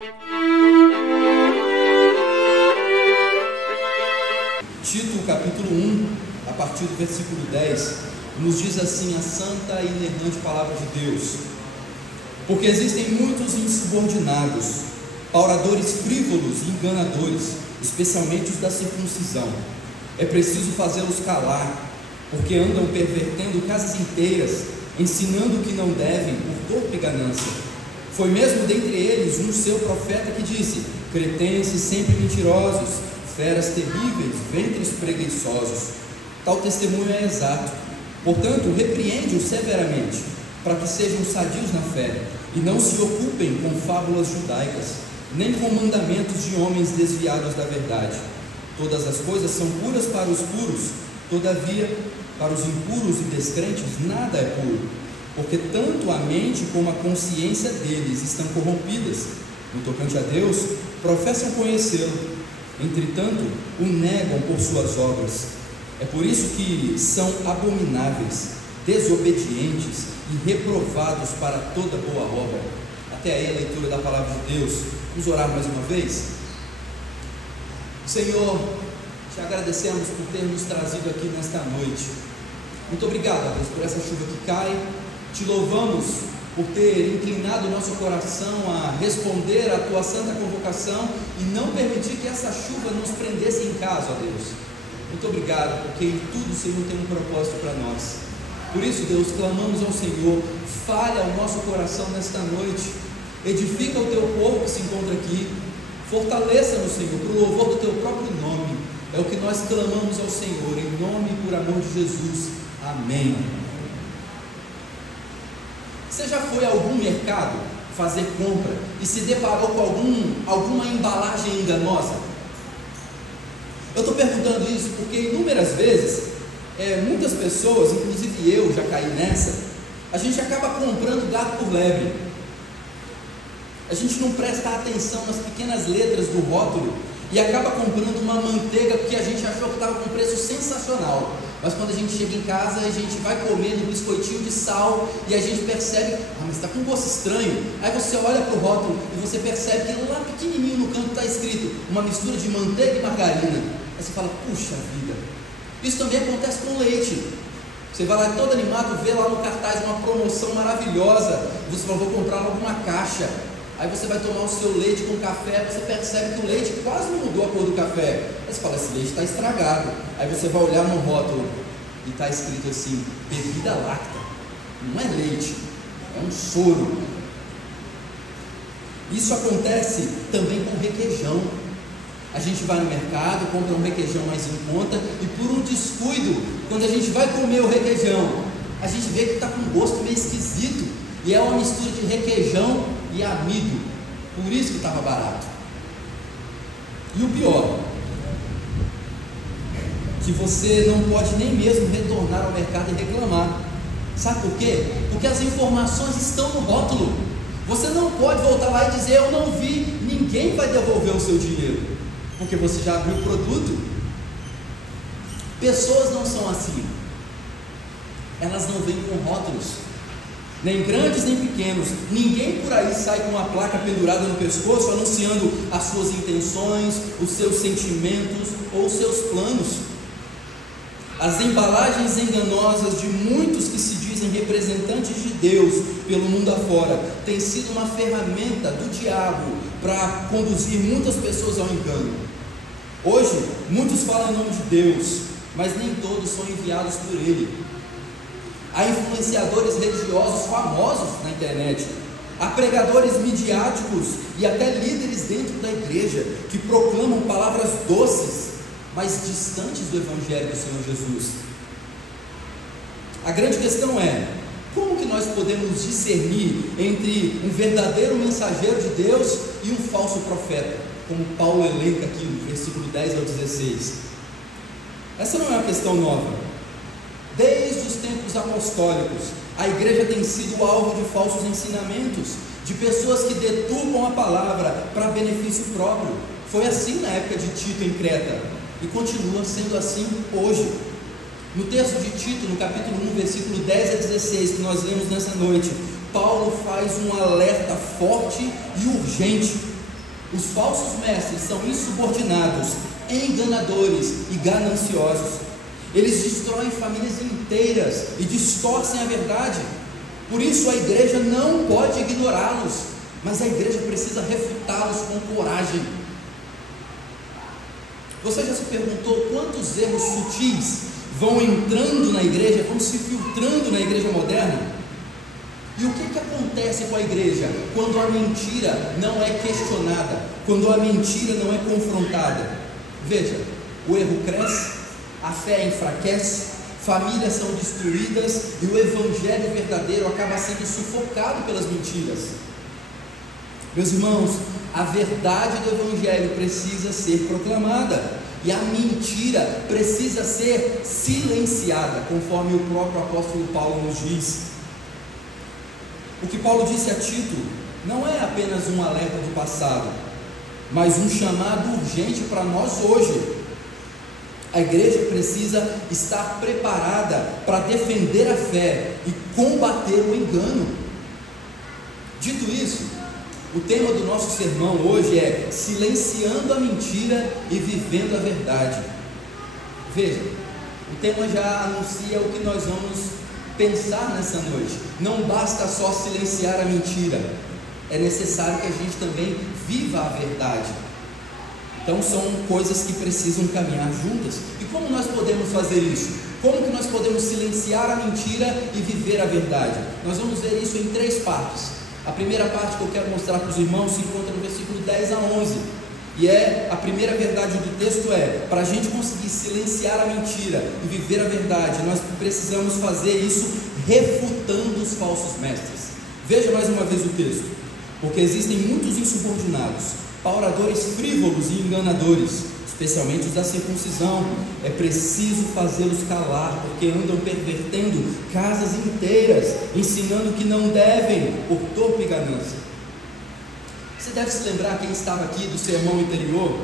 Tito, capítulo 1, a partir do versículo 10, nos diz assim a santa e inerrante palavra de Deus: porque existem muitos insubordinados, pauradores frívolos e enganadores, especialmente os da circuncisão. É preciso fazê-los calar, porque andam pervertendo casas inteiras, ensinando o que não devem por torpe ganância. Foi mesmo dentre eles um seu profeta que disse: cretenses sempre mentirosos, feras terríveis, ventres preguiçosos. Tal testemunho é exato. Portanto, repreende-os severamente, para que sejam sadios na fé, e não se ocupem com fábulas judaicas, nem com mandamentos de homens desviados da verdade. Todas as coisas são puras para os puros, todavia, para os impuros e descrentes, nada é puro, porque tanto a mente como a consciência deles estão corrompidas. No tocante a Deus, professam conhecê-lo, entretanto, o negam por suas obras. É por isso que são abomináveis, desobedientes e reprovados para toda boa obra. Até aí a leitura da palavra de Deus. Vamos orar mais uma vez? Senhor, te agradecemos por ter nos trazido aqui nesta noite. Muito obrigado, Deus, por essa chuva que cai. Te louvamos por ter inclinado o nosso coração a responder à tua santa convocação e não permitir que essa chuva nos prendesse em casa, ó Deus. Muito obrigado, porque em tudo o Senhor tem um propósito para nós. Por isso, Deus, clamamos ao Senhor: fale ao nosso coração nesta noite, edifica o teu povo que se encontra aqui, fortaleça-nos, Senhor, para o louvor do teu próprio nome. É o que nós clamamos ao Senhor, em nome e por amor de Jesus. Amém. Você já foi a algum mercado fazer compra e se deparou com alguma embalagem enganosa? Eu estou perguntando isso porque inúmeras vezes, muitas pessoas, inclusive eu já caí nessa, a gente acaba comprando gato por lebre. A gente não presta atenção nas pequenas letras do rótulo e acaba comprando uma manteiga porque a gente achou que estava com preço sensacional. Mas quando a gente chega em casa, a gente vai comer no biscoitinho de sal e a gente percebe: mas está com um gosto estranho. Aí você olha para o rótulo e você percebe que lá pequenininho no canto está escrito uma mistura de manteiga e margarina. Aí você fala: puxa vida. Isso também acontece com leite. Você vai lá todo animado, vê lá no cartaz uma promoção maravilhosa, você fala: vou comprar logo uma caixa. Aí você vai tomar o seu leite com café, você percebe que o leite quase não mudou a cor do café. Aí você fala: esse leite está estragado. Aí você vai olhar no rótulo e está escrito assim: bebida láctea. Não é leite, é um soro. Isso acontece também com requeijão. A gente vai no mercado, compra um requeijão mais em conta e por um descuido, quando a gente vai comer o requeijão, a gente vê que está com um gosto meio esquisito. E é uma mistura de requeijão e amido. Por isso que estava barato. E o pior, que você não pode nem mesmo retornar ao mercado e reclamar. Sabe por quê? Porque as informações estão no rótulo. Você não pode voltar lá e dizer: eu não vi. Ninguém vai devolver o seu dinheiro, porque você já abriu o produto. Pessoas não são assim. Elas não vêm com rótulos, nem grandes nem pequenos. Ninguém por aí sai com uma placa pendurada no pescoço anunciando as suas intenções, os seus sentimentos ou os seus planos. As embalagens enganosas de muitos que se dizem representantes de Deus pelo mundo afora têm sido uma ferramenta do diabo para conduzir muitas pessoas ao engano. Hoje, muitos falam em nome de Deus, mas nem todos são enviados por Ele. Há influenciadores religiosos famosos na internet, há pregadores midiáticos e até líderes dentro da igreja que proclamam palavras doces, mas distantes do Evangelho do Senhor Jesus. A grande questão é: como que nós podemos discernir entre um verdadeiro mensageiro de Deus e um falso profeta, como Paulo elenca aqui no versículo 10 ao 16? Essa não é uma questão nova. Desde os tempos apostólicos, a igreja tem sido alvo de falsos ensinamentos, de pessoas que deturpam a palavra para benefício próprio. Foi assim na época de Tito em Creta, e continua sendo assim hoje. No texto de Tito, no capítulo 1, versículo 10 a 16, que nós lemos nessa noite, Paulo faz um alerta forte e urgente. Os falsos mestres são insubordinados, enganadores e gananciosos. Eles destroem famílias inteiras e distorcem a verdade. Por isso a igreja não pode ignorá-los, mas a igreja precisa refutá-los com coragem. Você já se perguntou quantos erros sutis vão entrando na igreja, vão se filtrando na igreja moderna? E o que acontece com a igreja quando a mentira não é questionada, quando a mentira não é confrontada? Veja, o erro cresce, a fé enfraquece, famílias são destruídas e o evangelho verdadeiro acaba sendo sufocado pelas mentiras. Meus irmãos, a verdade do evangelho precisa ser proclamada e a mentira precisa ser silenciada, conforme o próprio apóstolo Paulo nos diz. O que Paulo disse a Tito não é apenas um alerta do passado, mas um chamado urgente para nós hoje. A igreja precisa estar preparada para defender a fé e combater o engano. Dito isso, o tema do nosso sermão hoje é silenciando a mentira e vivendo a verdade. Veja, o tema já anuncia o que nós vamos pensar nessa noite. Não basta só silenciar a mentira, é necessário que a gente também viva a verdade. Então são coisas que precisam caminhar juntas. E como nós podemos fazer isso? Como que nós podemos silenciar a mentira e viver a verdade? Nós vamos ver isso em 3 partes. A primeira parte que eu quero mostrar para os irmãos se encontra no versículo 10 a 11. E a primeira verdade do texto para a gente conseguir silenciar a mentira e viver a verdade, nós precisamos fazer isso refutando os falsos mestres. Veja mais uma vez o texto. Porque existem muitos insubordinados, pauradores frívolos e enganadores, especialmente os da circuncisão. É preciso fazê-los calar, porque andam pervertendo casas inteiras, ensinando que não devem, por torpe ganância. Você deve se lembrar, quem estava aqui, do sermão anterior,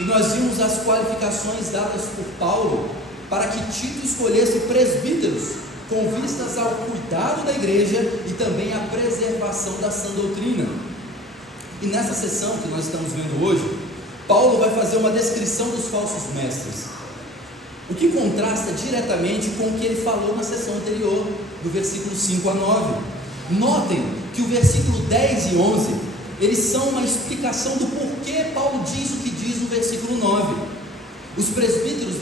e nós vimos as qualificações dadas por Paulo para que Tito escolhesse presbíteros com vistas ao cuidado da igreja e também à preservação da sã doutrina. E nessa sessão que nós estamos vendo hoje, Paulo vai fazer uma descrição dos falsos mestres, o que contrasta diretamente com o que ele falou na sessão anterior, do versículo 5 a 9. Notem que o versículo 10 e 11, eles são uma explicação do porquê Paulo diz o que diz no versículo 9. Os presbíteros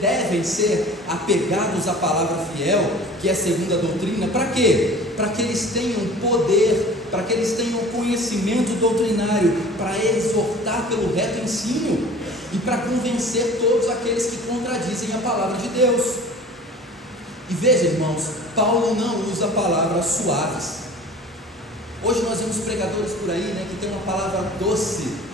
devem ser apegados à palavra fiel, que é a segunda doutrina. Para quê? Para que eles tenham poder, para que eles tenham conhecimento doutrinário, para exortar pelo reto ensino e para convencer todos aqueles que contradizem a palavra de Deus. E veja, irmãos, Paulo não usa palavras suaves. Hoje nós vemos pregadores por aí, que tem uma palavra doce,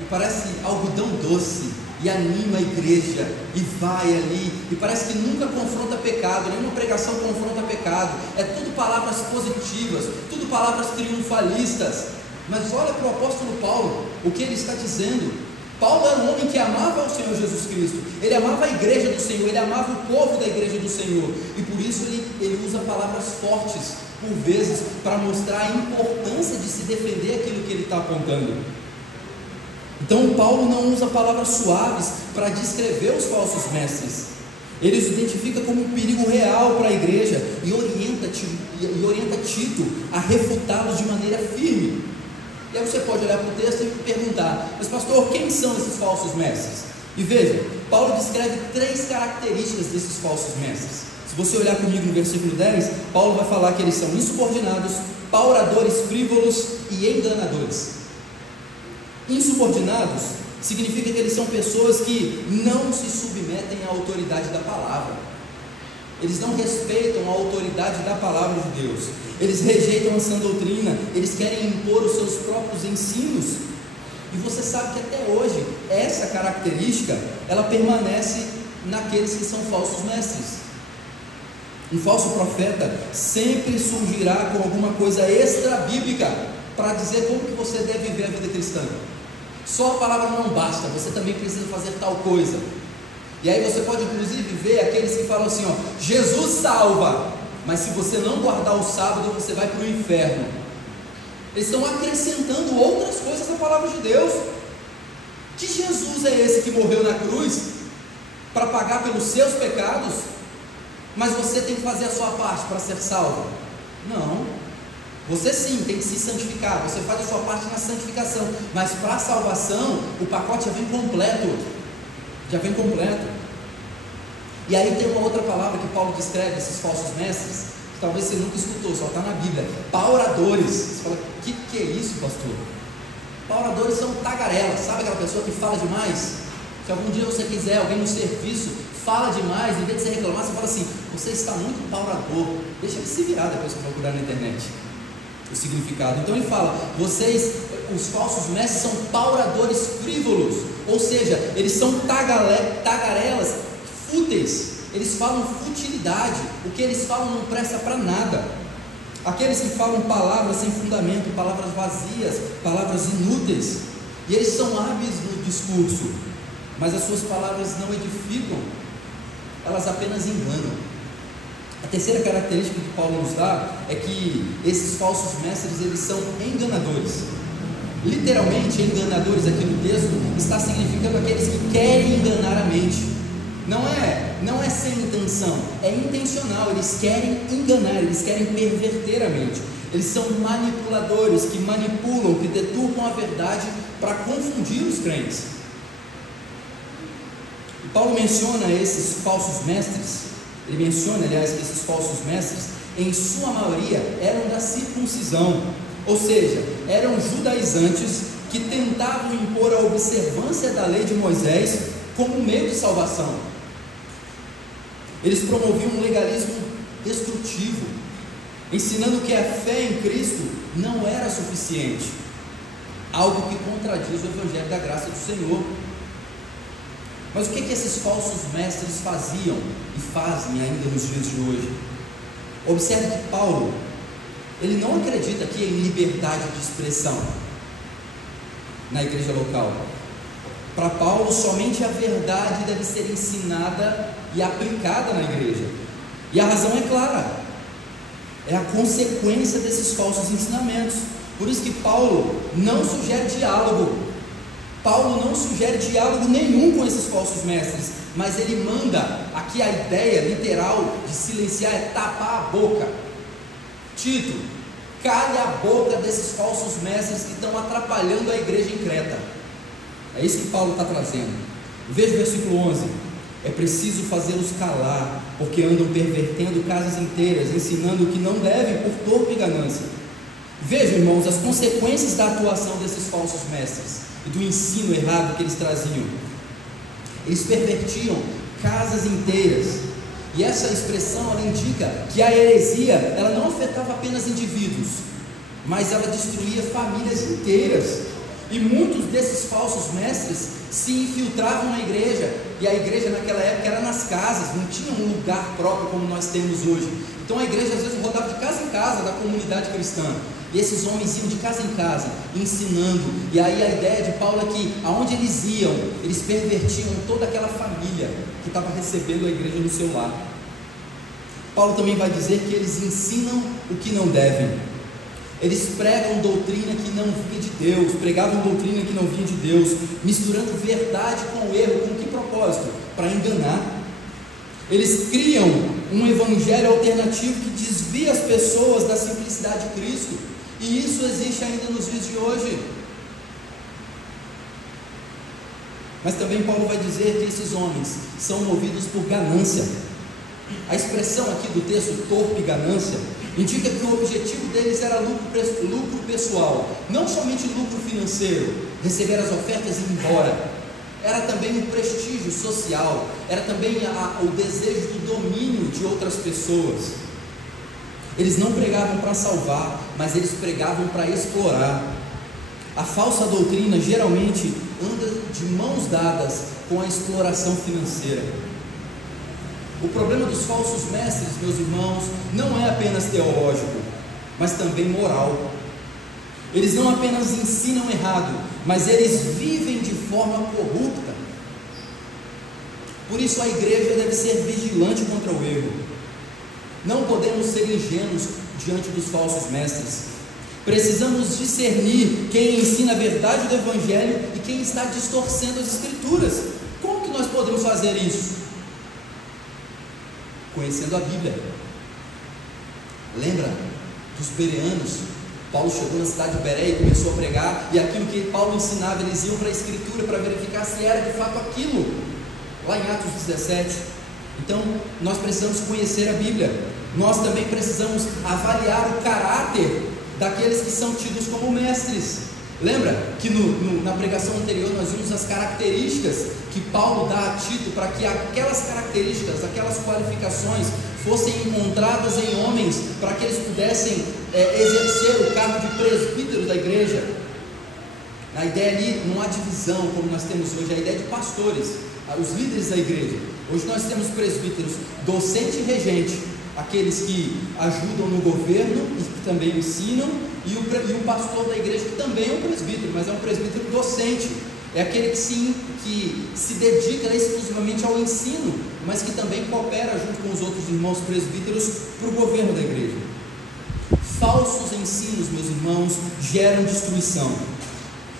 e parece algodão doce, e anima a igreja, e vai ali, e parece que nunca confronta pecado, nenhuma pregação confronta pecado, é tudo palavras positivas, tudo palavras triunfalistas. Mas olha para o apóstolo Paulo, o que ele está dizendo. Paulo era um homem que amava o Senhor Jesus Cristo, ele amava a igreja do Senhor, ele amava o povo da igreja do Senhor, e por isso ele usa palavras fortes, por vezes, para mostrar a importância de se defender aquilo que ele está apontando. Então Paulo não usa palavras suaves para descrever os falsos mestres. Ele os identifica como um perigo real para a igreja e orienta Tito a refutá-los de maneira firme. E aí você pode olhar para o texto e perguntar: mas pastor, quem são esses falsos mestres? E veja, Paulo descreve 3 características desses falsos mestres. Se você olhar comigo no versículo 10, Paulo vai falar que eles são insubordinados, pauradores frívolos e enganadores. Insubordinados significa que eles são pessoas que não se submetem à autoridade da palavra. Eles não respeitam a autoridade da palavra de Deus. Eles rejeitam a sã doutrina. Eles querem impor os seus próprios ensinos. E você sabe que até hoje essa característica ela permanece naqueles que são falsos mestres. Um falso profeta sempre surgirá com alguma coisa extra bíblica para dizer como que você deve viver a vida cristã. Só a palavra não basta, você também precisa fazer tal coisa. E aí você pode inclusive ver aqueles que falam assim: Jesus salva, mas se você não guardar o sábado, você vai para o inferno. Eles estão acrescentando outras coisas palavra de Deus. Que Jesus é esse que morreu na cruz para pagar pelos seus pecados, mas você tem que fazer a sua parte para ser salvo? Não. Você sim tem que se santificar, você faz a sua parte na santificação, mas para a salvação o pacote já vem completo. Já vem completo. E aí tem uma outra palavra que Paulo descreve esses falsos mestres, que talvez você nunca escutou, só está na Bíblia: pauradores. Você fala, o que é isso, pastor? Pauradores são tagarelas, sabe aquela pessoa que fala demais? Se algum dia você quiser, alguém no serviço fala demais, em vez de você reclamar, você fala assim: você está muito paurador. Deixa ele se virar depois que procurar na internet o significado. Então ele fala: vocês, os falsos mestres, são pauradores frívolos, ou seja, eles são tagarelas fúteis, eles falam futilidade, o que eles falam não presta para nada. Aqueles que falam palavras sem fundamento, palavras vazias, palavras inúteis, e eles são hábeis no discurso, mas as suas palavras não edificam, elas apenas enganam. A terceira característica que Paulo nos dá é que esses falsos mestres, eles são enganadores. Literalmente, enganadores aqui no texto está significando aqueles que querem enganar a mente. Não é sem intenção, é intencional. Eles querem enganar, eles querem perverter a mente. Eles são manipuladores que manipulam, que deturpam a verdade para confundir os crentes. E Paulo menciona esses falsos mestres. Ele menciona, aliás, que esses falsos mestres, em sua maioria, eram da circuncisão, ou seja, eram judaizantes que tentavam impor a observância da lei de Moisés como meio de salvação. Eles promoviam um legalismo destrutivo, ensinando que a fé em Cristo não era suficiente, algo que contradiz o Evangelho da graça do Senhor. Mas o que esses falsos mestres faziam e fazem ainda nos dias de hoje? Observe que Paulo, ele não acredita aqui em liberdade de expressão na igreja local. Para Paulo, somente a verdade deve ser ensinada e aplicada na igreja. E a razão é clara: é a consequência desses falsos ensinamentos. Por isso que Paulo não sugere diálogo. Paulo não sugere diálogo nenhum com esses falsos mestres, mas ele manda, aqui a ideia literal de silenciar é tapar a boca. Tito, cale a boca desses falsos mestres que estão atrapalhando a igreja em Creta. É isso que Paulo está trazendo. Veja o versículo 11: é preciso fazê-los calar, porque andam pervertendo casas inteiras, ensinando o que não devem por torpe ganância. Vejam, irmãos, as consequências da atuação desses falsos mestres e do ensino errado que eles traziam. Eles pervertiam casas inteiras, e essa expressão ela indica que a heresia ela não afetava apenas indivíduos, mas ela destruía famílias inteiras. E muitos desses falsos mestres se infiltravam na igreja, e a igreja naquela época era nas casas, não tinha um lugar próprio como nós temos hoje. Então a igreja às vezes rodava de casa em casa da comunidade cristã, e esses homens iam de casa em casa ensinando. E aí a ideia de Paulo é que aonde eles iam, eles pervertiam toda aquela família que estava recebendo a igreja no seu lar. Paulo também vai dizer que eles ensinam o que não devem. Eles pregam doutrina que não vinha de Deus, pregavam doutrina que não vinha de Deus, misturando verdade com o erro. Com que propósito? Para enganar. Eles criam um evangelho alternativo que desvia as pessoas da simplicidade de Cristo, e isso existe ainda nos dias de hoje. Mas também Paulo vai dizer que esses homens são movidos por ganância. A expressão aqui do texto, torpe ganância, indica que o objetivo deles era lucro pessoal, não somente lucro financeiro, receber as ofertas e ir embora. Era também um prestígio social, era também o desejo do domínio de outras pessoas. Eles não pregavam para salvar, mas eles pregavam para explorar. A falsa doutrina geralmente anda de mãos dadas com a exploração financeira. O problema dos falsos mestres, meus irmãos, não é apenas teológico, mas também moral. Eles não apenas ensinam errado, mas eles vivem de forma corrupta. Por isso a igreja deve ser vigilante contra o erro. Não podemos ser ingênuos diante dos falsos mestres. Precisamos discernir quem ensina a verdade do Evangelho e quem está distorcendo as Escrituras. Como que nós podemos fazer isso? Conhecendo a Bíblia. Lembra dos bereanos? Paulo chegou na cidade de Bereia e começou a pregar, e aquilo que Paulo ensinava, eles iam para a Escritura para verificar se era de fato aquilo, lá em Atos 17. Então, nós precisamos conhecer a Bíblia. Nós também precisamos avaliar o caráter daqueles que são tidos como mestres. Lembra que na pregação anterior nós vimos as características que Paulo dá a Tito, para que aquelas características, aquelas qualificações fossem encontradas em homens, para que eles pudessem exercer o cargo de presbítero da igreja. A ideia ali não há divisão como nós temos hoje, a ideia de pastores, os líderes da igreja. Hoje nós temos presbíteros, docente e regente, aqueles que ajudam no governo e que também ensinam, e o pastor da igreja, que também é um presbítero, mas é um presbítero docente, é aquele que se dedica exclusivamente ao ensino, mas que também coopera junto com os outros irmãos presbíteros para o governo da igreja. Falsos ensinos, meus irmãos, geram destruição.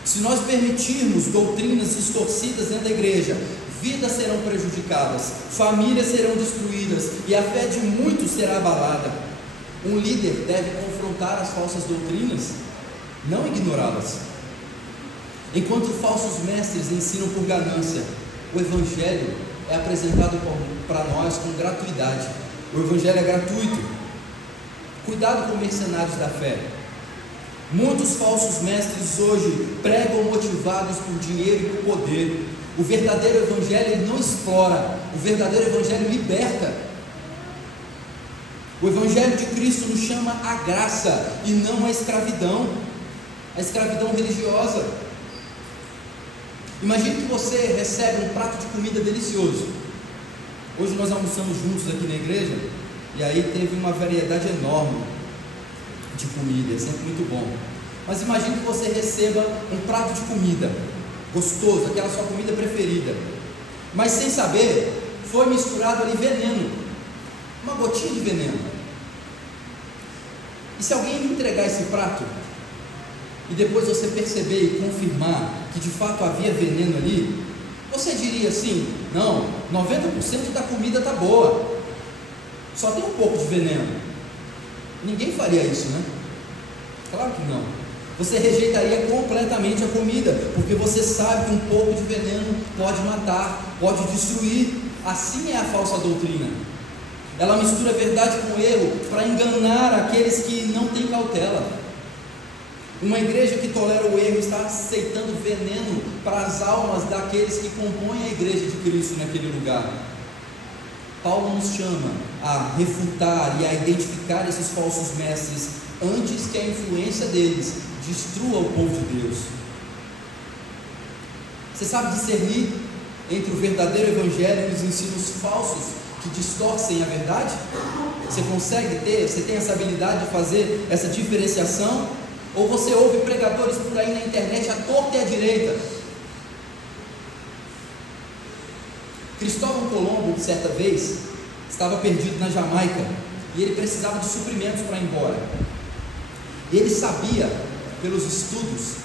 Se nós permitirmos doutrinas distorcidas dentro da igreja, vidas serão prejudicadas, famílias serão destruídas e a fé de muitos será abalada. Um líder deve confrontar as falsas doutrinas, não ignorá-las. Enquanto falsos mestres ensinam por ganância, o Evangelho é apresentado para nós com gratuidade. O Evangelho é gratuito. Cuidado com mercenários da fé. Muitos falsos mestres hoje pregam motivados por dinheiro e por poder. O verdadeiro Evangelho, ele não explora, o verdadeiro Evangelho liberta. O Evangelho de Cristo nos chama à graça e não à escravidão religiosa. Imagine que você recebe um prato de comida delicioso. Hoje nós almoçamos juntos aqui na igreja, e aí teve uma variedade enorme de comida, é sempre muito bom. Mas imagine que você receba um prato de comida gostoso, aquela sua comida preferida, mas sem saber, foi misturado ali veneno, uma gotinha de veneno. E se alguém lhe entregar esse prato, e depois você perceber e confirmar que de fato havia veneno ali, você diria assim: não, 90% da comida está boa, só tem um pouco de veneno. Ninguém faria isso, né? Claro que não. Você rejeitaria completamente a comida, porque você sabe que um pouco de veneno pode matar, pode destruir. Assim é a falsa doutrina. Ela mistura a verdade com o erro para enganar aqueles que não têm cautela. Uma igreja que tolera o erro está aceitando veneno para as almas daqueles que compõem a igreja de Cristo naquele lugar. Paulo nos chama a refutar e a identificar esses falsos mestres antes que a influência deles destrua o povo de Deus. Você sabe discernir entre o verdadeiro evangelho e os ensinos falsos que distorcem a verdade? Você você tem essa habilidade de fazer essa diferenciação? Ou você ouve pregadores por aí na internet à torta e à direita? Cristóvão Colombo, certa vez, estava perdido na Jamaica e ele precisava de suprimentos para ir embora. E ele sabia, pelos estudos,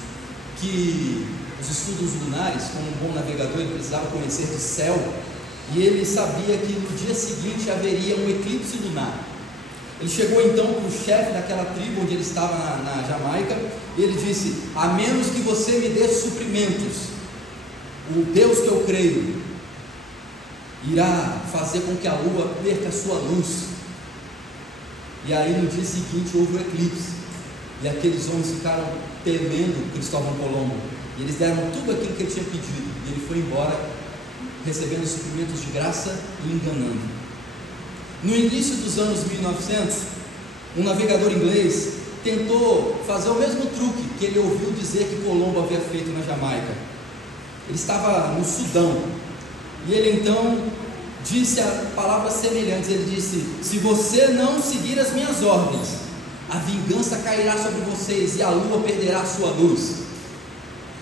que os estudos lunares, como um bom navegador, ele precisava conhecer do céu, e ele sabia que no dia seguinte haveria um eclipse lunar. Ele chegou então para o chefe daquela tribo onde ele estava na Jamaica, e ele disse: a menos que você me dê suprimentos, o Deus que eu creio irá fazer com que a lua perca a sua luz. E aí no dia seguinte houve o eclipse, e aqueles homens ficaram temendo Cristóvão Colombo, e eles deram tudo aquilo que ele tinha pedido, e ele foi embora recebendo suprimentos de graça e enganando. No início dos anos 1900, um navegador inglês tentou fazer o mesmo truque que ele ouviu dizer que Colombo havia feito na Jamaica. Ele estava no Sudão, e ele então disse palavras semelhantes. Ele disse: se você não seguir as minhas ordens, a vingança cairá sobre vocês e a lua perderá a sua luz.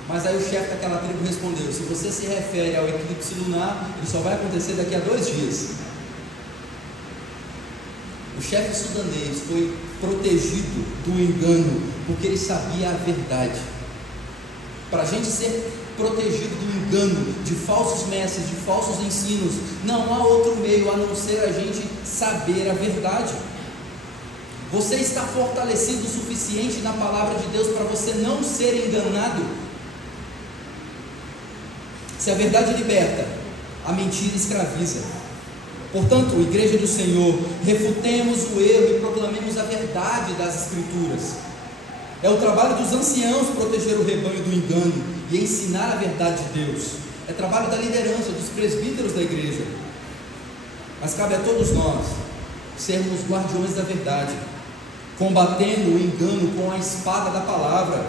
Mas aí o chefe daquela tribo respondeu: se você se refere ao eclipse lunar, ele só vai acontecer daqui a 2 dias. O chefe sudanês foi protegido do engano porque ele sabia a verdade. Para a gente ser protegido do engano, de falsos mestres, de falsos ensinos, não há outro meio a não ser a gente saber a verdade. Você está fortalecido o suficiente na palavra de Deus para você não ser enganado? Se a verdade liberta, a mentira escraviza. Portanto, igreja do Senhor, refutemos o erro e proclamemos a verdade das Escrituras. É o trabalho dos anciãos proteger o rebanho do engano e ensinar a verdade de Deus. É trabalho da liderança, dos presbíteros da igreja. Mas cabe a todos nós sermos guardiões da verdade, combatendo o engano com a espada da palavra.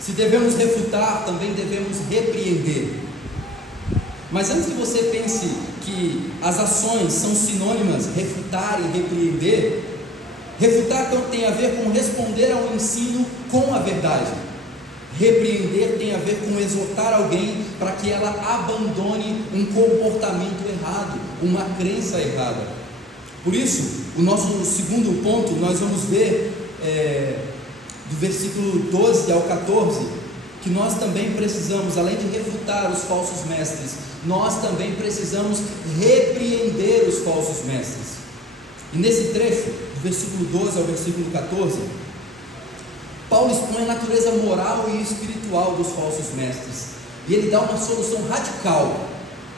Se devemos refutar, também devemos repreender. Mas antes que você pense que as ações são sinônimas, refutar e repreender, refutar tem a ver com responder ao ensino com a verdade. Repreender tem a ver com exortar alguém para que ela abandone um comportamento errado, uma crença errada. Por isso, o nosso segundo ponto, nós vamos ver do versículo 12 ao 14, que nós também precisamos, além de refutar os falsos mestres, nós também precisamos repreender os falsos mestres. E nesse trecho, do versículo 12 ao versículo 14, Paulo expõe a natureza moral e espiritual dos falsos mestres, e ele dá uma solução radical.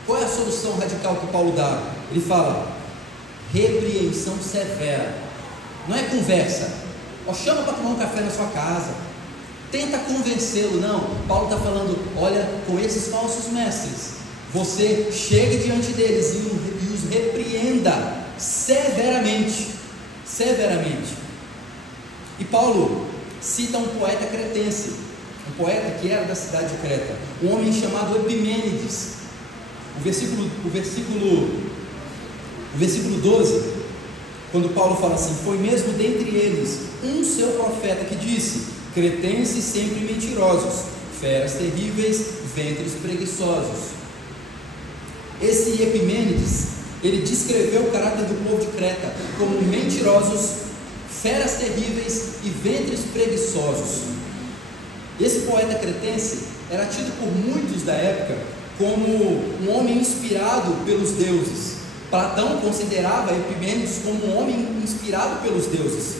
Qual é a solução radical que Paulo dá? Ele fala: repreensão severa. Não é conversa, chama para tomar um café na sua casa, tenta convencê-lo. Não, Paulo está falando: olha, com esses falsos mestres, você chegue diante deles e os repreenda severamente. E Paulo cita um poeta cretense, um poeta que era da cidade de Creta, um homem chamado Epimênides. O versículo 12, quando Paulo fala assim: foi mesmo dentre eles um seu profeta que disse: cretenses sempre mentirosos, feras terríveis, ventres preguiçosos. Esse Epimênides, ele descreveu o caráter do povo de Creta como mentirosos, feras terríveis e ventres preguiçosos. Esse poeta cretense era tido por muitos da época como um homem inspirado pelos deuses. Platão considerava Epimênides como um homem inspirado pelos deuses.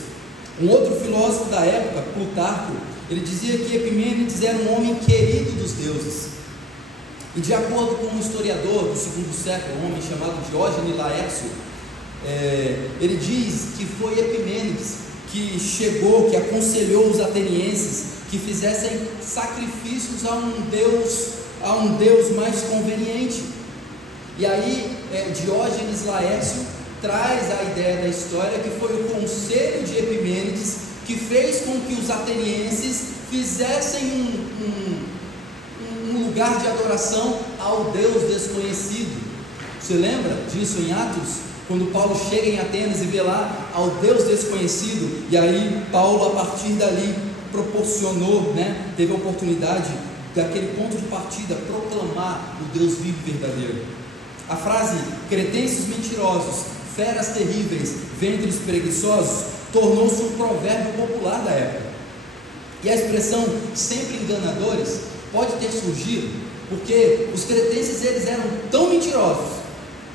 Um outro filósofo da época, Plutarco, ele dizia que Epimênides era um homem querido dos deuses. E de acordo com um historiador do segundo século, um homem chamado Diógenes Laércio, ele diz que foi Epimênides que chegou, que aconselhou os atenienses que fizessem sacrifícios a um deus mais conveniente. E aí Diógenes Laércio traz a ideia da história que foi o conselho de Epimênides que fez com que os atenienses fizessem um lugar de adoração ao Deus desconhecido. Você lembra disso em Atos? Quando Paulo chega em Atenas e vê lá ao Deus desconhecido, e aí Paulo, a partir dali, proporcionou, teve a oportunidade, daquele ponto de partida, proclamar o Deus vivo e verdadeiro. A frase cretenses mentirosos, feras terríveis, ventres preguiçosos, tornou-se um provérbio popular da época. E a expressão sempre enganadores pode ter surgido porque os cretenses, eles eram tão mentirosos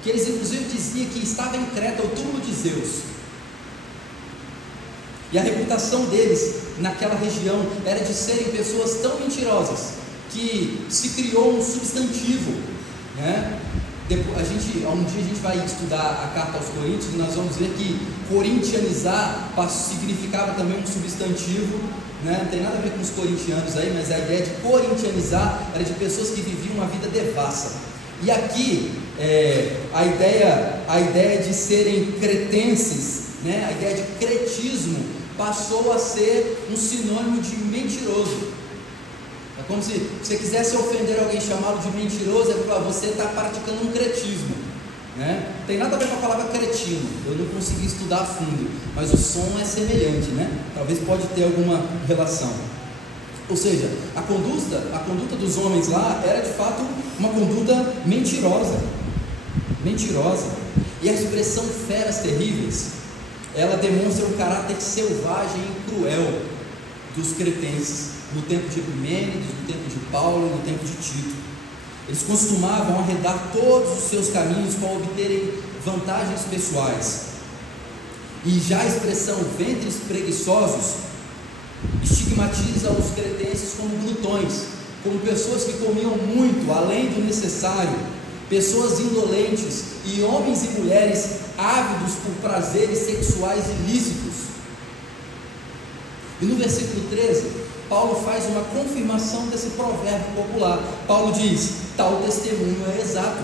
que eles inclusive diziam que estava em Creta o túmulo de Zeus, e a reputação deles naquela região era de serem pessoas tão mentirosas que se criou um substantivo, um dia a gente vai estudar a carta aos Coríntios e nós vamos ver que corintianizar significava também um substantivo, não tem nada a ver com os corintianos aí, mas a ideia de corintianizar era de pessoas que viviam uma vida devassa. E aqui a ideia de serem cretenses, a ideia de cretismo passou a ser um sinônimo de mentiroso. É como se você quisesse ofender alguém, chamá-lo de mentiroso, você está praticando um cretismo, Tem nada a ver com a palavra cretino, eu não consegui estudar a fundo, mas o som é semelhante, Talvez pode ter alguma relação. Ou seja, a conduta dos homens lá era de fato uma conduta mentirosa. E a expressão feras terríveis, ela demonstra um caráter selvagem e cruel dos cretenses, no tempo de Epimênides, no tempo de Paulo e no tempo de Tito. Eles costumavam arredar todos os seus caminhos para obterem vantagens pessoais. E já a expressão ventres preguiçosos estigmatiza os cretenses como glutões, como pessoas que comiam muito além do necessário, pessoas indolentes e homens e mulheres ávidos por prazeres sexuais ilícitos. E no versículo 13, Paulo faz uma confirmação desse provérbio popular. Paulo diz: tal testemunho é exato.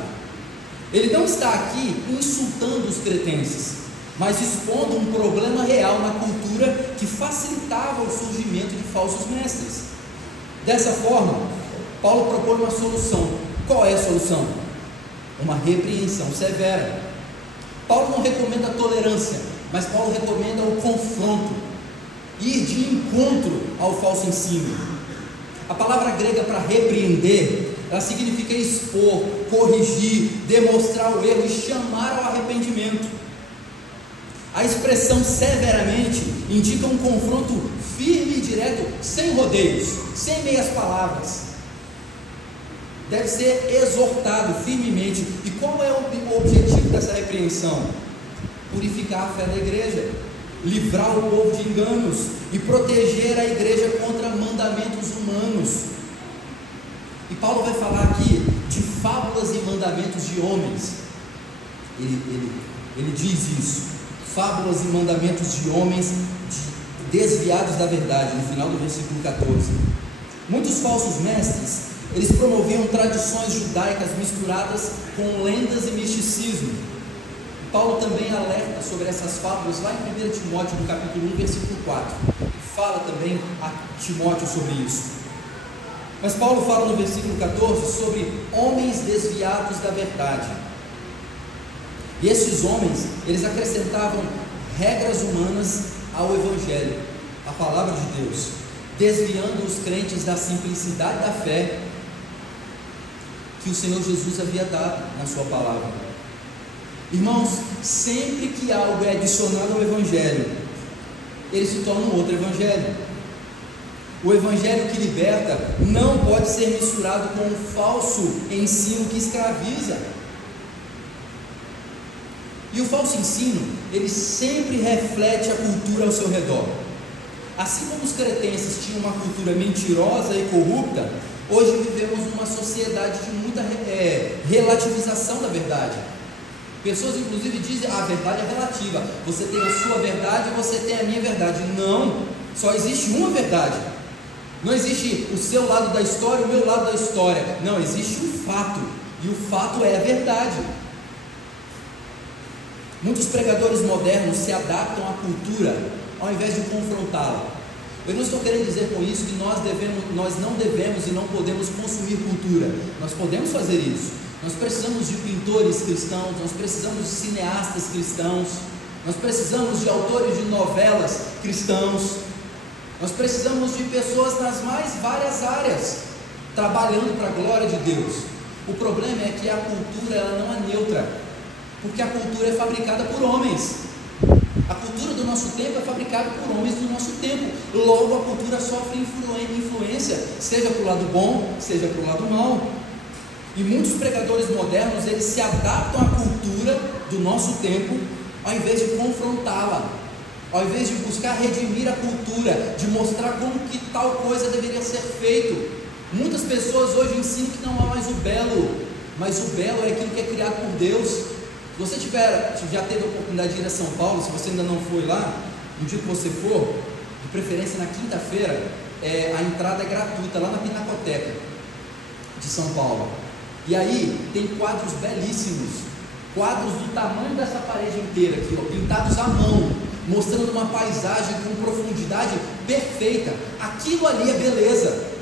Ele não está aqui insultando os cretenses, mas expondo um problema real na cultura que facilitava o surgimento de falsos mestres. Dessa forma, Paulo propõe uma solução. Qual é a solução? Uma repreensão severa. Paulo não recomenda a tolerância, mas Paulo recomenda o confronto, ir de encontro ao falso ensino. A palavra grega para repreender, ela significa expor, corrigir, demonstrar o erro e chamar ao arrependimento. A expressão severamente indica um confronto firme e direto, sem rodeios, sem meias palavras. Deve ser exortado firmemente. E qual é o objetivo dessa repreensão? Purificar a fé da igreja, livrar o povo de enganos e proteger a igreja contra mandamentos humanos. E Paulo vai falar aqui de fábulas e mandamentos de homens. Ele diz isso: fábulas e mandamentos de homens desviados da verdade, no final do versículo 14. Muitos falsos mestres, eles promoviam tradições judaicas misturadas com lendas e misticismo. Paulo também alerta sobre essas fábulas lá em 1 Timóteo, no capítulo 1, versículo 4. Fala também a Timóteo sobre isso. Mas Paulo fala no versículo 14 sobre homens desviados da verdade. E esses homens, eles acrescentavam regras humanas ao Evangelho, a palavra de Deus, desviando os crentes da simplicidade da fé que o Senhor Jesus havia dado na sua palavra. Irmãos, sempre que algo é adicionado ao Evangelho, ele se torna um outro Evangelho. O Evangelho que liberta não pode ser misturado com um falso ensino que escraviza. E o falso ensino, ele sempre reflete a cultura ao seu redor. Assim como os cretenses tinham uma cultura mentirosa e corrupta, hoje vivemos numa sociedade de muita relativização da verdade. Pessoas inclusive dizem: a verdade é relativa, você tem a sua verdade e você tem a minha verdade. Não, só existe uma verdade. Não existe o seu lado da história e o meu lado da história. Não, existe um fato, e o fato é a verdade. Muitos pregadores modernos se adaptam à cultura ao invés de confrontá-la. Eu não estou querendo dizer com isso que nós não devemos e não podemos consumir cultura. Nós podemos fazer isso. Nós precisamos de pintores cristãos, nós precisamos de cineastas cristãos, nós precisamos de autores de novelas cristãos, nós precisamos de pessoas nas mais várias áreas, trabalhando para a glória de Deus. O problema é que a cultura ela não é neutra, porque a cultura é fabricada por homens. A cultura do nosso tempo é fabricada por homens do nosso tempo. Logo, a cultura sofre influência, seja para o lado bom, seja para o lado mau. E muitos pregadores modernos, eles se adaptam à cultura do nosso tempo, ao invés de confrontá-la, ao invés de buscar redimir a cultura, de mostrar como que tal coisa deveria ser feito. Muitas pessoas hoje ensinam que não há mais o belo, mas o belo é aquilo que é criado por Deus. Se você já teve a oportunidade de ir a São Paulo, se você ainda não foi lá, no dia que você for, de preferência na quinta-feira, a entrada é gratuita lá na Pinacoteca de São Paulo. E aí tem quadros belíssimos, quadros do tamanho dessa parede inteira aqui, ó, pintados à mão, mostrando uma paisagem com profundidade perfeita. Aquilo ali é beleza.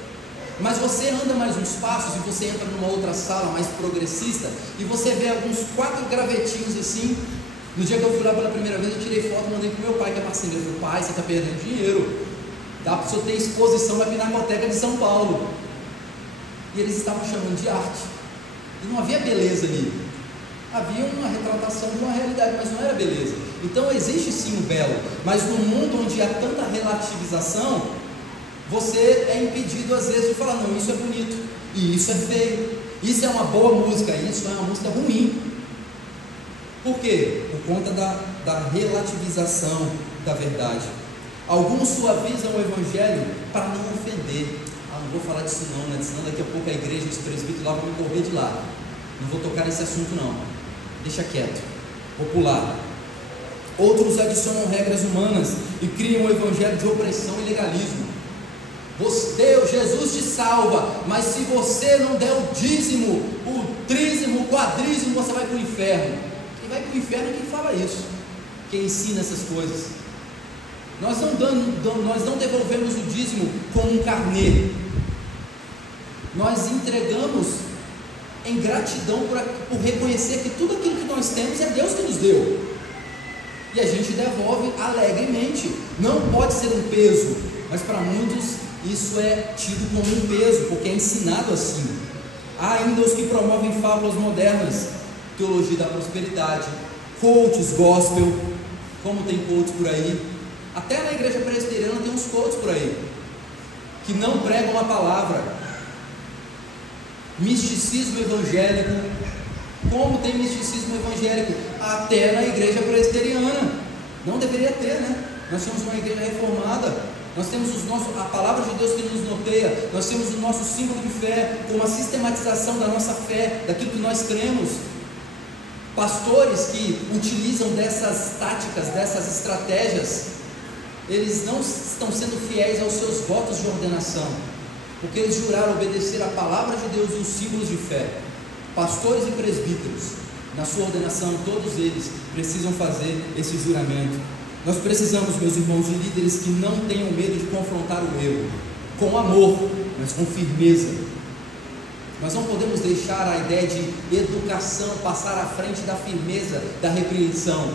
Mas você anda mais uns passos e você entra numa outra sala mais progressista e você vê alguns 4 gravetinhos assim. No dia que eu fui lá pela primeira vez, eu tirei foto e mandei pro meu pai, que é marceneiro. Eu falei: pai, você está perdendo dinheiro, dá para o senhor ter exposição na Pinacoteca de São Paulo. E eles estavam chamando de arte, e não havia beleza ali, havia uma retratação de uma realidade, mas não era beleza. Então existe sim o belo, mas no mundo onde há tanta relativização, você é impedido às vezes de falar: não, isso é bonito, e isso é feio, isso é uma boa música, isso é uma música ruim. Por quê? Por conta da relativização da verdade. Alguns suavizam o evangelho para não ofender. Não vou falar disso não, né? Senão daqui a pouco a igreja, os presbíteros lá vão me correr de lá. Não vou tocar nesse assunto não, deixa quieto, vou pular. Outros adicionam regras humanas e criam um evangelho de opressão e legalismo. Deus, Jesus te salva, mas se você não der o dízimo, o trízimo, o quadrízimo, você vai para o inferno. Quem vai para o inferno é quem fala isso, quem ensina essas coisas. Nós não devolvemos o dízimo como um carnê. Nós entregamos em gratidão por reconhecer que tudo aquilo que nós temos é Deus que nos deu, e a gente devolve alegremente. Não pode ser um peso, mas para muitos isso é tido como um peso, porque é ensinado assim. Há ainda os que promovem fábulas modernas, teologia da prosperidade, coaches gospel, como tem coaches por aí. Até na igreja presbiteriana tem uns coaches por aí, que não pregam a palavra. Misticismo evangélico. Como tem misticismo evangélico? Até na igreja presbiteriana. Não deveria ter, né? Nós temos uma igreja reformada, nós temos a palavra de Deus que nos norteia, nós temos o nosso símbolo de fé, com uma sistematização da nossa fé, daquilo que nós cremos. Pastores que utilizam dessas táticas, dessas estratégias, eles não estão sendo fiéis aos seus votos de ordenação, porque eles juraram obedecer a palavra de Deus e os símbolos de fé. Pastores e presbíteros, na sua ordenação, todos eles precisam fazer esse juramento. Nós precisamos, meus irmãos, de líderes que não tenham medo de confrontar o erro, com amor, mas com firmeza. Nós não podemos deixar a ideia de educação passar à frente da firmeza, da repreensão.